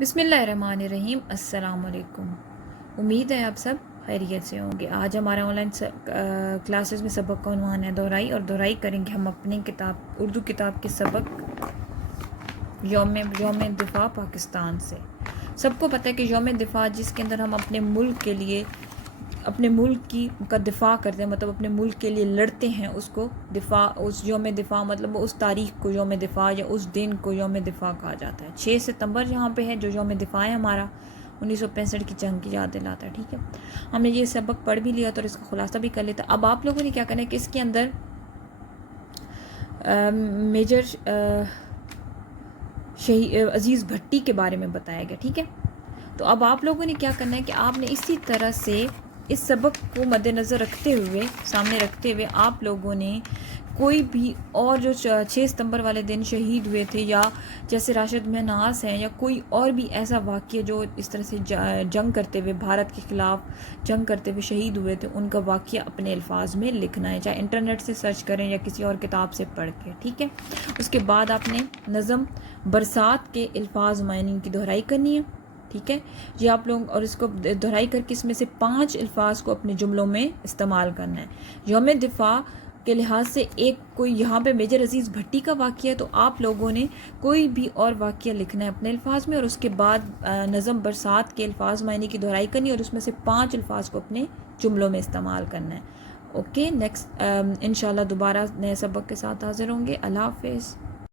بسم اللہ الرحمن الرحیم۔ السلام علیکم۔ امید ہے آپ سب خیریت سے ہوں گے۔ آج ہمارا آن لائن کلاسز میں سبق کا عنوان ہے دہرائی، اور دہرائی کریں گے ہم اپنی کتاب اردو کتاب کے سبق یوم دفاع پاکستان سے۔ سب کو پتہ ہے کہ یوم دفاع جس کے اندر ہم اپنے ملک کے لیے اپنے ملک کا دفاع کرتے ہیں، مطلب اپنے ملک کے لیے لڑتے ہیں، اس کو دفاع، اس یوم دفاع مطلب اس تاریخ کو یوم دفاع یا اس دن کو یوم دفاع کہا جاتا ہے۔ 6 ستمبر جہاں پہ ہے جو یوم دفاع ہے ہمارا 1965 کی جنگ کی یاد دلاتا ہے۔ ٹھیک ہے، ہم نے یہ سبق پڑھ بھی لیا تو اس کا خلاصہ بھی کر لیتا۔ اب آپ لوگوں نے کیا کرنا ہے کہ اس کے اندر میجر عزیز بھٹی کے بارے میں بتایا گیا۔ ٹھیک ہے، تو اب آپ لوگوں نے کیا کرنا ہے کہ آپ نے اسی طرح سے اس سبق کو مد نظر رکھتے ہوئے، سامنے رکھتے ہوئے، آپ لوگوں نے کوئی بھی اور جو 6 ستمبر والے دن شہید ہوئے تھے، یا جیسے راشد منہاس ہیں، یا کوئی اور بھی ایسا واقعہ جو اس طرح سے جنگ کرتے ہوئے، بھارت کے خلاف جنگ کرتے ہوئے شہید ہوئے تھے، ان کا واقعہ اپنے الفاظ میں لکھنا ہے، چاہے انٹرنیٹ سے سرچ کریں یا کسی اور کتاب سے پڑھ کے۔ ٹھیک ہے، اس کے بعد آپ نے نظم برسات کے الفاظ معنی کی دہرائی کرنی ہے۔ ٹھیک ہے، یہ آپ لوگ، اور اس کو دہرائی کر کے اس میں سے 5 الفاظ کو اپنے جملوں میں استعمال کرنا ہے۔ یوم دفاع کے لحاظ سے ایک کوئی یہاں پہ میجر عزیز بھٹی کا واقعہ ہے، تو آپ لوگوں نے کوئی بھی اور واقعہ لکھنا ہے اپنے الفاظ میں، اور اس کے بعد نظم برسات کے الفاظ معنی کی دہرائی کرنی ہے، اور اس میں سے 5 الفاظ کو اپنے جملوں میں استعمال کرنا ہے۔ اوکے، نیکسٹ انشاءاللہ دوبارہ نئے سبق کے ساتھ حاضر ہوں گے۔ اللہ حافظ۔